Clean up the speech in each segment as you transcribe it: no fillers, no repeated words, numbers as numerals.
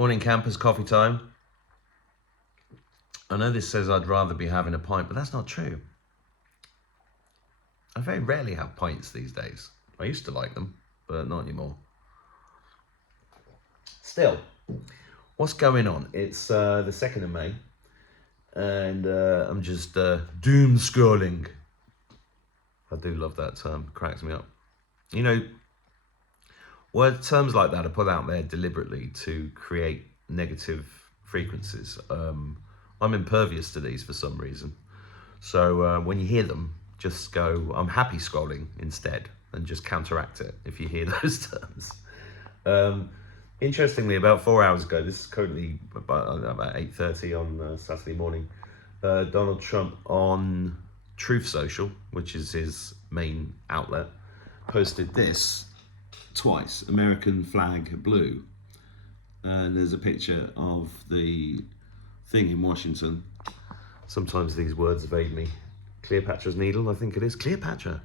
Morning campers, coffee time. I know this says I'd rather be having a pint, but that's not true. I very rarely have pints these days. I used to like them, but not anymore. Still, what's going on? It's the 2nd of May, and I'm just doom scrolling. I do love that term, it cracks me up. You know, terms like that are put out there deliberately to create negative frequencies. I'm impervious to these for some reason. So when you hear them, just go, I'm happy scrolling instead, and just counteract it if you hear those terms. Interestingly, about 4 hours ago, this is currently about 8:30 on Saturday morning, Donald Trump on Truth Social, which is his main outlet, posted this twice, American flag blue. And there's a picture of the thing in Washington. Sometimes these words evade me. Cleopatra's Needle, I think it is. Cleopatra?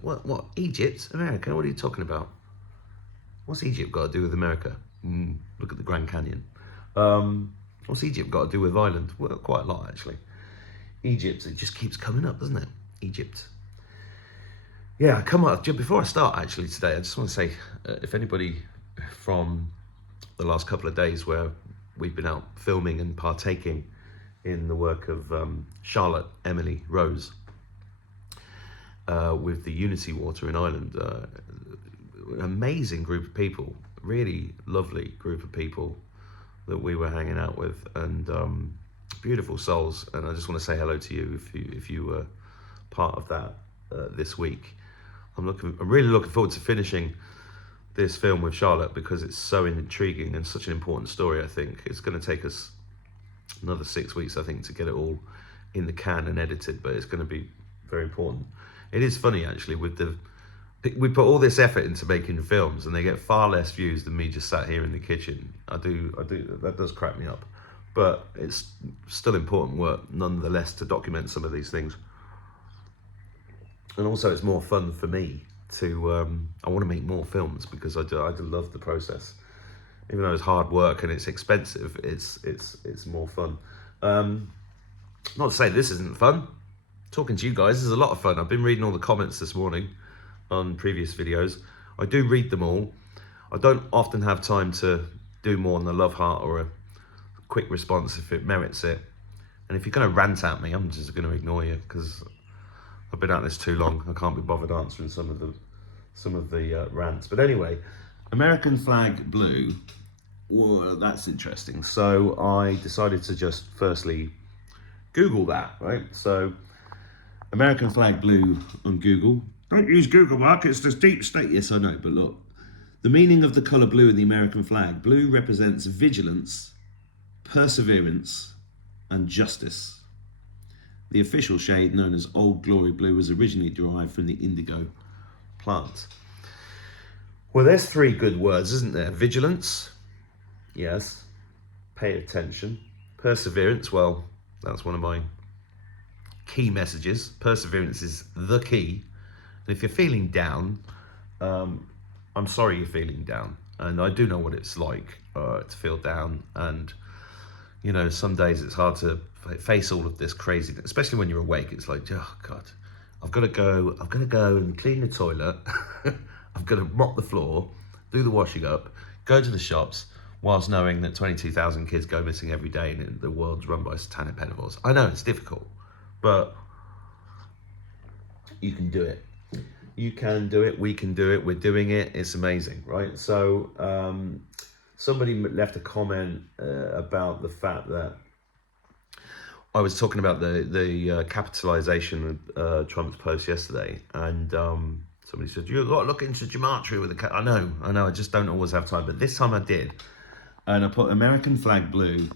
What? Egypt? America? What are you talking about? What's Egypt got to do with America? Look at the Grand Canyon. What's Egypt got to do with Ireland? Well, quite a lot, actually. Egypt, it just keeps coming up, doesn't it? Egypt. Yeah, come on. Before I start, actually, today, I just want to say, if anybody from the last couple of days where we've been out filming and partaking in the work of Charlotte, Emily, Rose, with the Unity Water in Ireland. Amazing group of people, really lovely group of people that we were hanging out with, and beautiful souls. And I just want to say hello to you if you were part of that this week. I'm really looking forward to finishing this film with Charlotte because it's so intriguing and such an important story. I think it's going to take us another 6 weeks, I think, to get it all in the can and edited, but it's going to be very important. It is funny, actually, we put all this effort into making films and they get far less views than me just sat here in the kitchen. I do, that does crack me up, but it's still important work nonetheless to document some of these things. And also it's more fun for me to, I want to make more films because I do love the process. Even though it's hard work and it's expensive, it's more fun. Not to say this isn't fun. Talking to you guys is a lot of fun. I've been reading all the comments this morning on previous videos. I do read them all. I don't often have time to do more than a love heart or a quick response if it merits it. And if you're going to rant at me, I'm just going to ignore you because I've been at this too long. I can't be bothered answering some of the rants. But anyway, American flag blue. Well, that's interesting. So I decided to just firstly Google that, right? So American flag blue on Google. Don't use Google, Mark, it's the deep state. Yes, I know, but look. The meaning of the colour blue in the American flag. Blue represents vigilance, perseverance, and justice. The official shade, known as Old Glory Blue, was originally derived from the indigo plant. Well, there's 3 good words, isn't there? Vigilance, yes. Pay attention. Perseverance, well, that's one of my key messages. Perseverance is the key. And if you're feeling down, I'm sorry you're feeling down. And I do know what it's like to feel down. And, you know, some days it's hard to face all of this craziness, especially when you're awake. It's like, oh God, I've got to go and clean the toilet. I've got to mop the floor, do the washing up, go to the shops, whilst knowing that 22,000 kids go missing every day and the world's run by satanic pedophiles. I know it's difficult, but you can do it. You can do it, we can do it, we're doing it, it's amazing, right? So somebody left a comment about the fact that I was talking about the capitalization of Trump's post yesterday, and somebody said, you've got to look into gematria with the I know, I just don't always have time, but this time I did. And I put American flag blue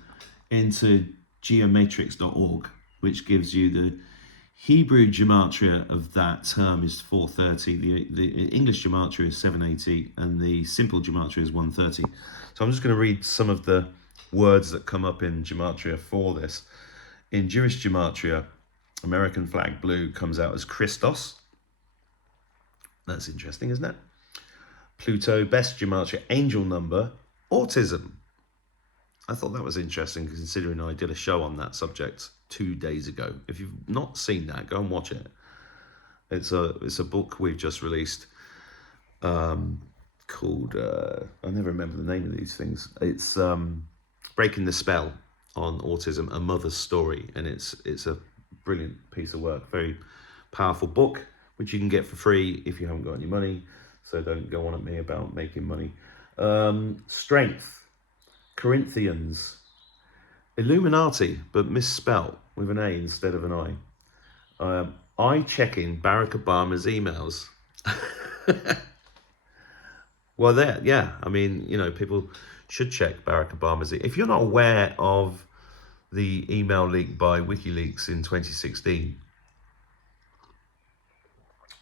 into geomatrix.org, which gives you the Hebrew gematria of that term is 430, the English gematria is 780, and the simple gematria is 130. So I'm just going to read some of the words that come up in gematria for this. In Jewish gematria, American flag blue comes out as Christos. That's interesting, isn't it? Pluto, best gematria, angel number, autism. I thought that was interesting, considering I did a show on that subject 2 days ago. If you've not seen that, go and watch it. It's a book we've just released, called I never remember the name of these things. It's Breaking the Spell on Autism: A Mother's Story, and it's a brilliant piece of work, very powerful book, which you can get for free if you haven't got any money. So don't go on at me about making money. Strength, Corinthians, Illuminati, but misspelt with an A instead of an I. I checking Barack Obama's emails. Well, there, yeah. I mean, people should check Barack Obama's. If you're not aware of the email leak by WikiLeaks in 2016,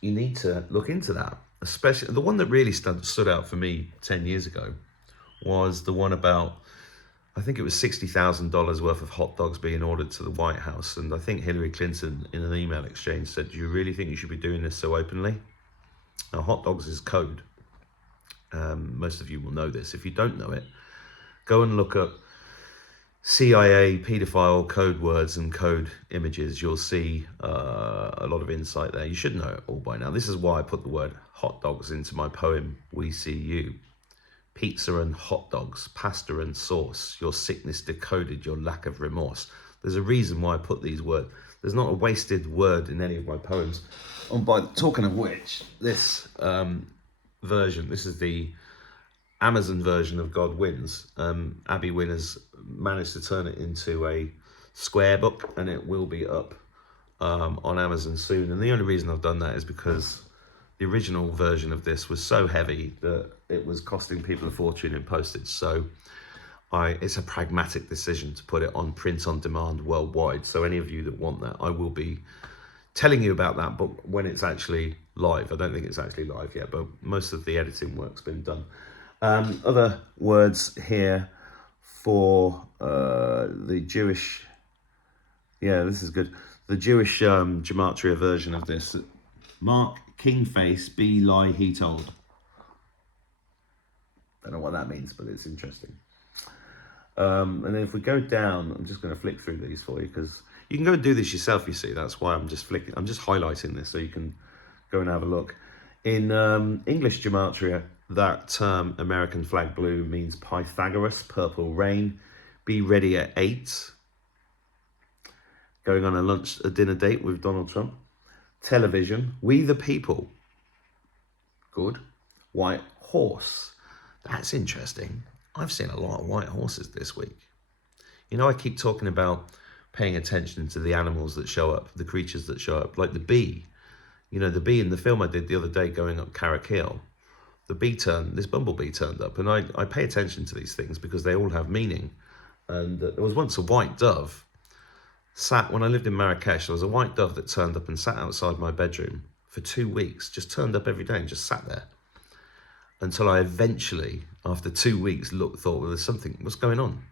you need to look into that. Especially the one that really stood out for me 10 years ago was the one about, I think it was $60,000 worth of hot dogs being ordered to the White House. And I think Hillary Clinton, in an email exchange, said, "Do you really think you should be doing this so openly?" Now, hot dogs is code. Most of you will know this. If you don't know it, go and look up CIA paedophile code words and code images. You'll see a lot of insight there. You should know it all by now. This is why I put the word hot dogs into my poem, We See You. Pizza and hot dogs, pasta and sauce, your sickness decoded, your lack of remorse. There's a reason why I put these words. There's not a wasted word in any of my poems. And by talking of which, this version, this is the Amazon version of God Wins. Abby Wynn has managed to turn it into a square book, and it will be up on Amazon soon. And the only reason I've done that is because the original version of this was so heavy that it was costing people a fortune in postage. So it's a pragmatic decision to put it on print on demand worldwide. So any of you that want that, I will be telling you about that book when it's actually live. I don't think it's actually live yet, but most of the editing work's been done. Other words here for the Jewish, yeah, this is good. The Jewish gematria version of this. Mark, king face, be lie he told. Don't know what that means, but it's interesting. And then if we go down, I'm just going to flick through these for you, because you can go and do this yourself, you see. That's why I'm just highlighting this so you can go and have a look. In English gematria, that term American flag blue means Pythagoras, purple rain, be ready at 8. Going on a dinner date with Donald Trump. Television, we the people. Good. White horse. That's interesting. I've seen a lot of white horses this week. I keep talking about paying attention to the animals that show up, the creatures that show up, like the bee. The bee in the film I did the other day going up Carrick-Hill. This bumblebee turned up, and I pay attention to these things because they all have meaning. And there was once a white dove when I lived in Marrakesh. There was a white dove that turned up and sat outside my bedroom for 2 weeks, just turned up every day and just sat there. Until I eventually, after 2 weeks, thought, well, there's something, what's going on?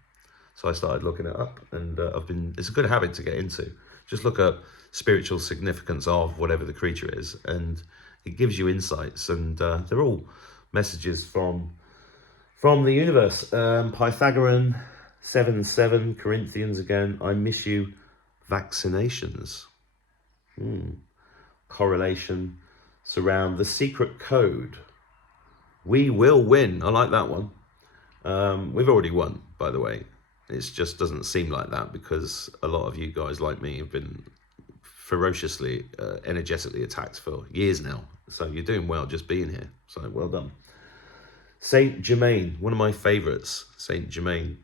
So I started looking it up, and it's a good habit to get into. Just look up spiritual significance of whatever the creature is, and it gives you insights, and they're all messages from the universe. Pythagorean, 7-7, Corinthians again, I miss you, vaccinations. Correlation, surround, the secret code. We will win. I like that one. We've already won, by the way. It just doesn't seem like that because a lot of you guys like me have been ferociously, energetically attacked for years now. So you're doing well just being here. So well done. Saint Germain, one of my favourites. Saint Germain.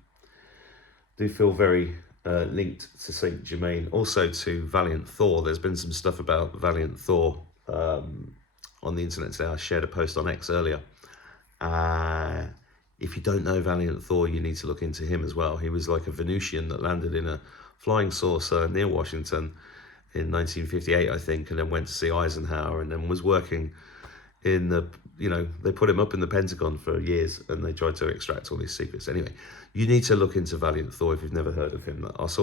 Do feel very linked to Saint Germain. Also to Valiant Thor. There's been some stuff about Valiant Thor on the internet today. I shared a post on X earlier. If you don't know Valiant Thor, you need to look into him as well. He was like a Venusian that landed in a flying saucer near Washington in 1958, I think, and then went to see Eisenhower, and then was working in they put him up in the Pentagon for years, and they tried to extract all these secrets. Anyway, you need to look into Valiant Thor if you've never heard of him. I've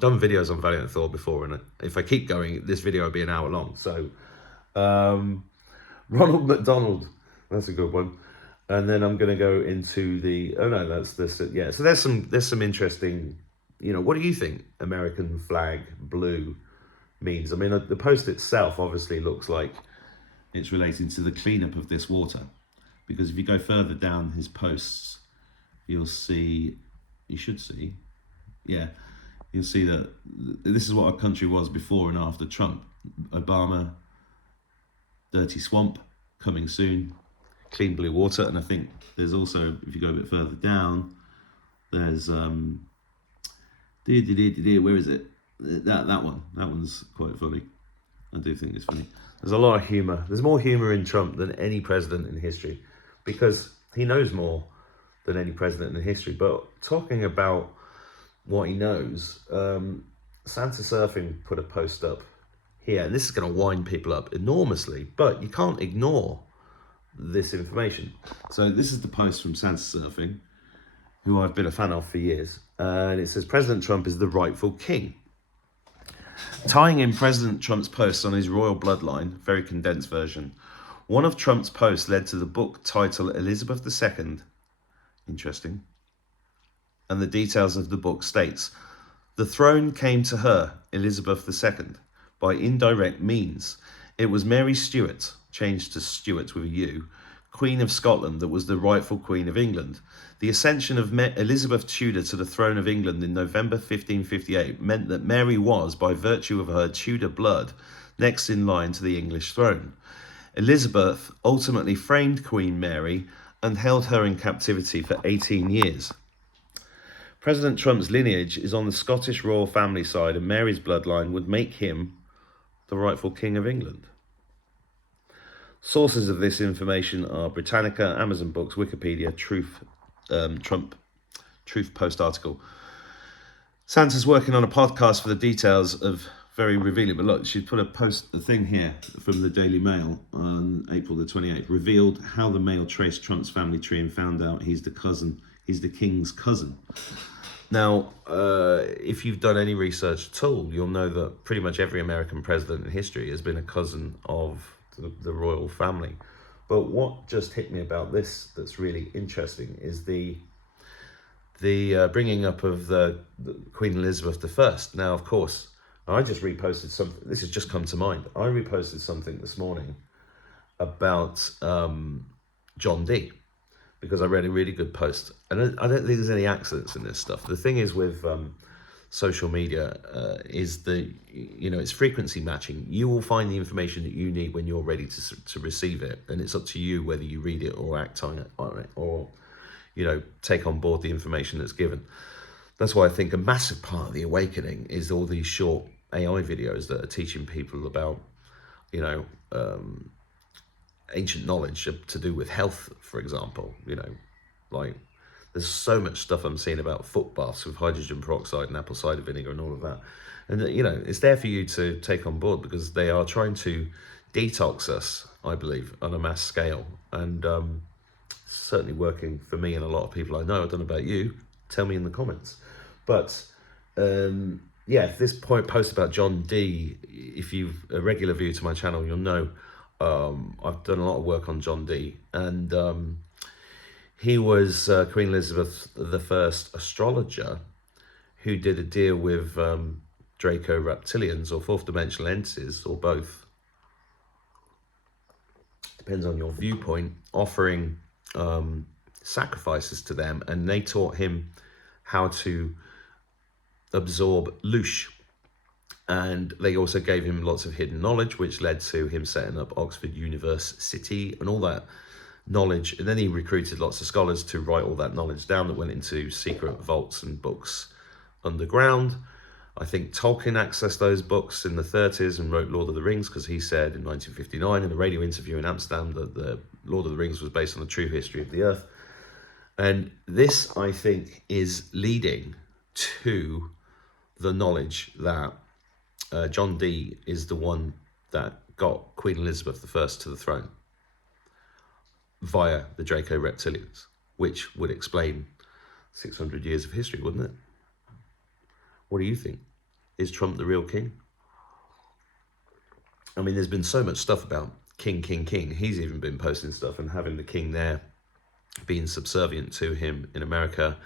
done videos on Valiant Thor before, and if I keep going, this video will be an hour long. So, Ronald McDonald, that's a good one. And then I'm going to go into the, oh no, that's this, yeah. So there's some interesting, what do you think American flag blue means? I mean, the post itself obviously looks like it's relating to the cleanup of this water, because if you go further down his posts, you should see, yeah, you'll see that this is what our country was before and after Trump. Obama, dirty swamp, coming soon, clean blue water. And I think there's also, if you go a bit further down, there's where is it? That one's quite funny. I do think it's funny. There's a lot of humor. There's more humor in Trump than any president in history, because he knows more than any president in history. But talking about what he knows, Santa Surfing put a post up here, and this is going to wind people up enormously, but you can't ignore this information. So this is the post from Santa Surfing, who I've been a fan of for years, and it says President Trump is the rightful king. Tying in President Trump's posts on his royal bloodline, very condensed version, one of Trump's posts led to the book title Elizabeth II. Interesting. And the details of the book states, the throne came to her, Elizabeth II, by indirect means. It was Mary Stuart, changed to Stuart with a U, Queen of Scotland, that was the rightful Queen of England. The ascension of Elizabeth Tudor to the throne of England in November 1558 meant that Mary was, by virtue of her Tudor blood, next in line to the English throne. Elizabeth ultimately framed Queen Mary and held her in captivity for 18 years. President Trump's lineage is on the Scottish royal family side, and Mary's bloodline would make him the rightful King of England. Sources of this information are Britannica, Amazon Books, Wikipedia, Truth Post article. Santa's working on a podcast for the details of very revealing. But look, she put a thing here from the Daily Mail on April the 28th, revealed how the Mail traced Trump's family tree and found out he's the king's cousin. Now, if you've done any research at all, you'll know that pretty much every American president in history has been a cousin of the royal family. But what just hit me about this that's really interesting is the bringing up of the Queen Elizabeth I. Now, of course, I just reposted something. This has just come to mind. I reposted something this morning about John Dee, because I read a really good post. And I don't think there's any accidents in this stuff. The thing is with social media is it's frequency matching. You will find the information that you need when you're ready to receive it. And it's up to you whether you read it or act on it or take on board the information that's given. That's why I think a massive part of the awakening is all these short AI videos that are teaching people about, ancient knowledge to do with health, for example. Like there's so much stuff I'm seeing about foot baths with hydrogen peroxide and apple cider vinegar and all of that. And it's there for you to take on board, because they are trying to detox us, I believe, on a mass scale. And certainly working for me and a lot of people I know. I don't know about you. Tell me in the comments. But this post about John Dee, if you've a regular viewer to my channel, you'll know I've done a lot of work on John Dee, and he was Queen Elizabeth I astrologer who did a deal with Draco reptilians or fourth dimensional entities, or both, depends on your viewpoint, offering sacrifices to them, and they taught him how to absorb loosh. And they also gave him lots of hidden knowledge, which led to him setting up Oxford University and all that knowledge. And then he recruited lots of scholars to write all that knowledge down that went into secret vaults and books underground. I think Tolkien accessed those books in the 30s and wrote Lord of the Rings, because he said in 1959 in a radio interview in Amsterdam that the Lord of the Rings was based on the true history of the earth. And this, I think, is leading to the knowledge that John Dee is the one that got Queen Elizabeth I to the throne via the Draco reptilians, which would explain 600 years of history, wouldn't it? What do you think? Is Trump the real king? I mean, there's been so much stuff about king. He's even been posting stuff and having the king there being subservient to him in America.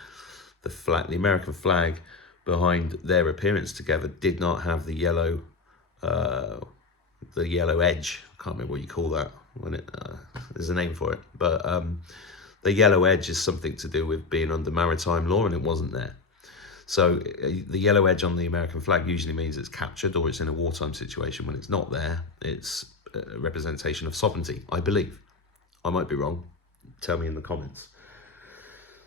The American flag behind their appearance together did not have the yellow edge. I can't remember what you call that when it there's a name for it, but the yellow edge is something to do with being under maritime law, and it wasn't there. So the yellow edge on the American flag usually means it's captured or it's in a wartime situation. When it's not there, it's a representation of sovereignty, I believe. I might be wrong. Tell me in the comments.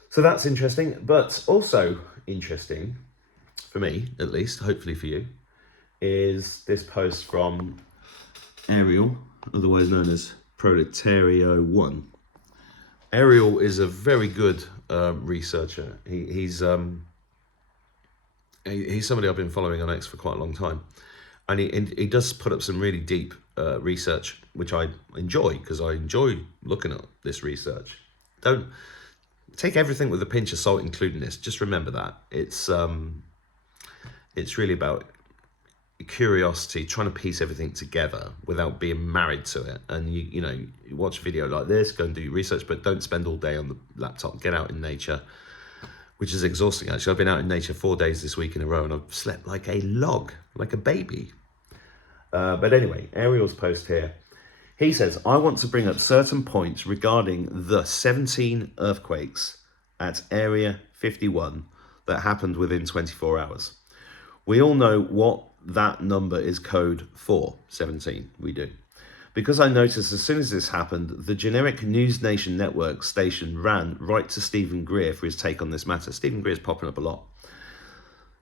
So that's interesting, but also interesting, for me at least, hopefully for you, is this post from Ariel, otherwise known as Proletario1. Ariel is a very good researcher. He's somebody I've been following on X for quite a long time, and he does put up some really deep research, which I enjoy, because I enjoy looking at this research. Don't take everything with a pinch of salt, including this. Just remember that it's really about curiosity, trying to piece everything together without being married to it. And you watch a video like this, go and do your research, but don't spend all day on the laptop. Get out in nature, which is exhausting actually. I've been out in nature 4 days this week in a row, and I've slept like a log, like a baby. But anyway, Ariel's post here. He says, I want to bring up certain points regarding the 17 earthquakes at Area 51 that happened within 24 hours. We all know what that number is code for, 17, we do. Because I noticed as soon as this happened, the generic News Nation network station ran right to Stephen Greer for his take on this matter. Stephen Greer's popping up a lot.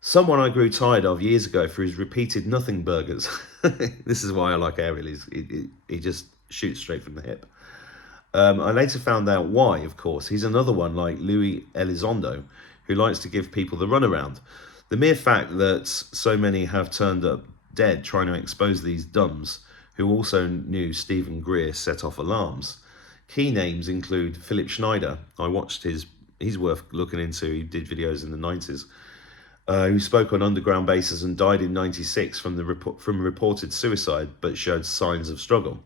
Someone I grew tired of years ago for his repeated nothing burgers. This is why I like Ariel. He just shoots straight from the hip. I later found out why, of course. He's another one like Louis Elizondo, who likes to give people the runaround. The mere fact that so many have turned up dead trying to expose these dumbs, who also knew Stephen Greer set off alarms. Key names include Philip Schneider. I watched he's worth looking into. He did videos in the 90s. Who spoke on underground bases and died in '96 from reported suicide, but showed signs of struggle.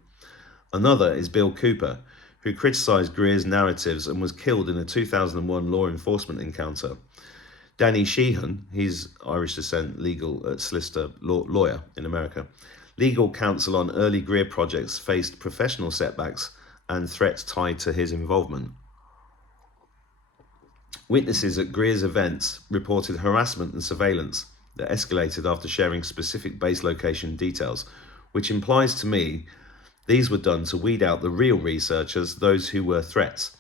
Another is Bill Cooper, who criticised Greer's narratives and was killed in a 2001 law enforcement encounter. Danny Sheehan, he's Irish descent, legal solicitor, lawyer in America. Legal counsel on early Greer projects faced professional setbacks and threats tied to his involvement. Witnesses at Greer's events reported harassment and surveillance that escalated after sharing specific base location details, which implies to me these were done to weed out the real researchers, those who were threats.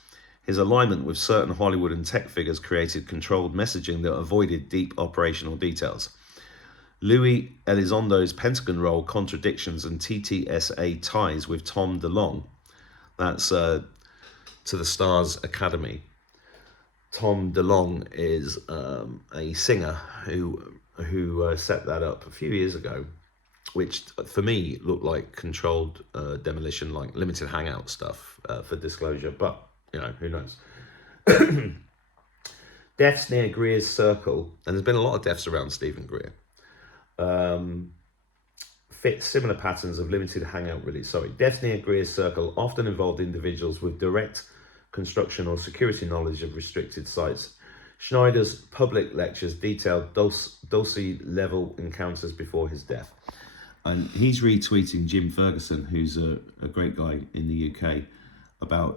His alignment with certain Hollywood and tech figures created controlled messaging that avoided deep operational details. Louis Elizondo's Pentagon role contradictions and TTSA ties with Tom DeLonge. That's to the Stars Academy. Tom DeLonge is a singer who set that up a few years ago, which for me looked like controlled demolition, like limited hangout stuff for disclosure, but who knows. Deaths near Greer's circle, and there's been a lot of deaths around Stephen Greer, fit similar patterns of limited hangout release. Deaths near Greer's circle often involved individuals with direct construction or security knowledge of restricted sites. Schneider's public lectures detailed Dulce-level encounters before his death. And he's retweeting Jim Ferguson, who's a great guy in the UK,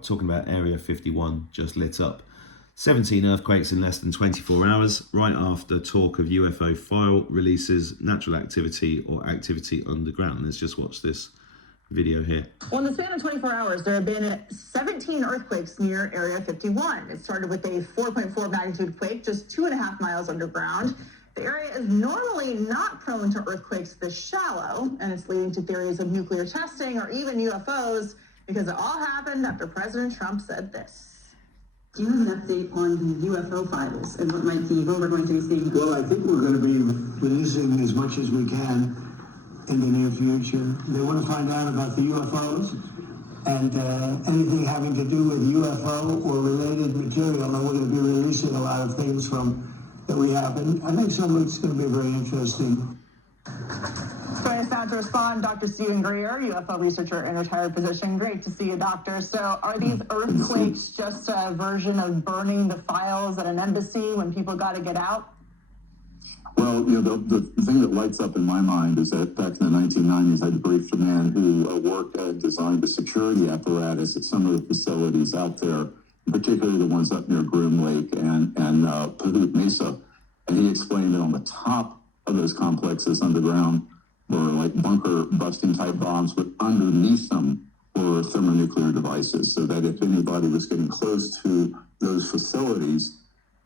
talking about Area 51 just lit up. 17 earthquakes in less than 24 hours, right after talk of UFO file releases, natural activity or activity underground. Let's just watch this video here. Well, in the span of 24 hours, there have been 17 earthquakes near Area 51. It started with a 4.4 magnitude quake just 2.5 miles underground. The area is normally not prone to earthquakes this shallow, and it's leading to theories of nuclear testing or even UFOs, because it all happened after President Trump said this. Do you have an update on the UFO files and what we're going to be seeing? Well, I think we're going to be releasing as much as we can in the near future. They want to find out about the UFOs and anything having to do with UFO or related material, and we're going to be releasing a lot of things that we have. And I think some of it's going to be very interesting. Join us now now to respond, Dr. Stephen Greer, UFO researcher in retired position. Great to see you, doctor. So are these earthquakes just a version of burning the files at an embassy when people got to get out? Well, the thing that lights up in my mind is that back in the 1990s, I briefed a man who worked and designed the security apparatus at some of the facilities out there, particularly the ones up near Groom Lake and Pahoot Mesa. And he explained that on the top of those complexes underground were like bunker busting type bombs, but underneath them were thermonuclear devices, so that if anybody was getting close to those facilities,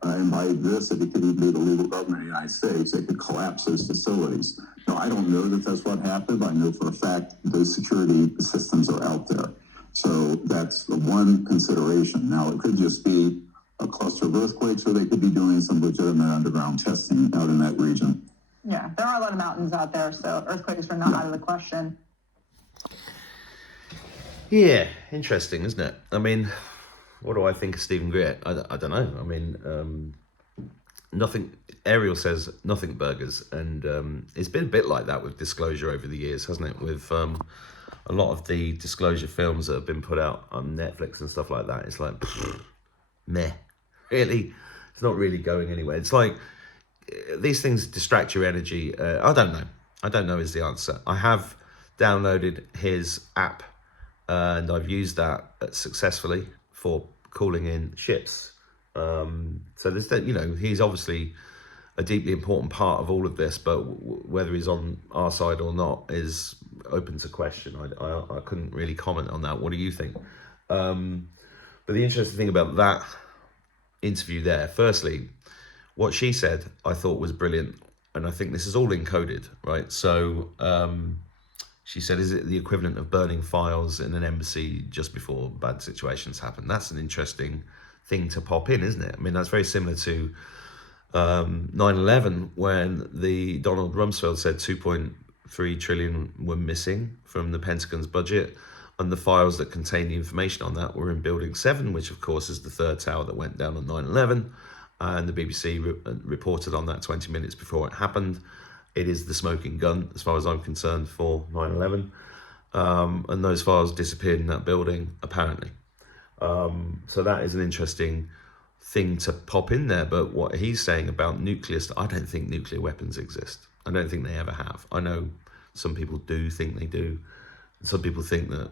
and by this, it could even be the legal government of the United States, they could collapse those facilities. Now, I don't know that that's what happened. I know for a fact those security systems are out there. So that's the one consideration. Now, it could just be a cluster of earthquakes, or they could be doing some legitimate underground testing out in that region. Yeah, there are a lot of mountains out there, so earthquakes are not out of the question. Yeah, interesting, isn't it? I mean, what do I think of Stephen Greer? I don't know. I mean, nothing. Ariel says nothing burgers, and it's been a bit like that with disclosure over the years, hasn't it? With a lot of the disclosure films that have been put out on Netflix and stuff like that, it's like, meh. Really, it's not really going anywhere. It's like these things distract your energy. I don't know. I don't know is the answer. I have downloaded his app, and I've used that successfully for calling in ships. So there's that, he's obviously a deeply important part of all of this, but whether he's on our side or not is open to question. I couldn't really comment on that. What do you think? But the interesting thing about that interview there, firstly, what she said I thought was brilliant, and I think this is all encoded, right? So she said, is it the equivalent of burning files in an embassy just before bad situations happen? That's an interesting thing to pop in, isn't it? I mean, that's very similar to 9/11, when the Donald Rumsfeld said 2.3 trillion were missing from the Pentagon's budget, and the files that contain the information on that were in Building 7, which of course is the third tower that went down on 9/11, and the BBC reported on that 20 minutes before it happened. It is the smoking gun, as far as I'm concerned, for 9/11. And those files disappeared in that building, apparently. So that is an interesting thing to pop in there. But what he's saying about nuclear, I don't think nuclear weapons exist. I don't think they ever have. I know some people do think they do. Some people think that,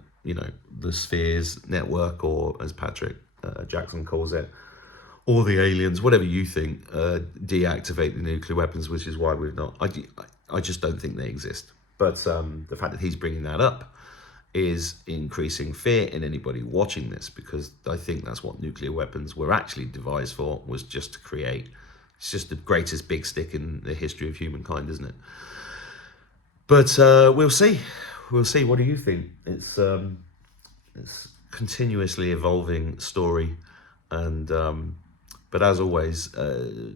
the spheres network, or as Patrick Jackson calls it, or the aliens, whatever you think, deactivate the nuclear weapons, which is why we've not. I just don't think they exist. But the fact that he's bringing that up is increasing fear in anybody watching this, because I think that's what nuclear weapons were actually devised for, was just to create. It's just the greatest big stick in the history of humankind, isn't it? But we'll see. We'll see. What do you think? It's continuously evolving story, and but as always,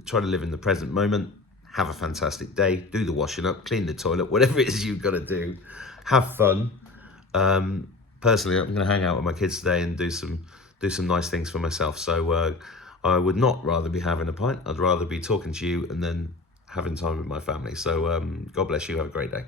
try to live in the present moment. Have a fantastic day. Do the washing up, clean the toilet, whatever it is you've got to do. Have fun. Personally, I'm going to hang out with my kids today and do some nice things for myself. So I would not rather be having a pint. I'd rather be talking to you and then having time with my family. So God bless you. Have a great day.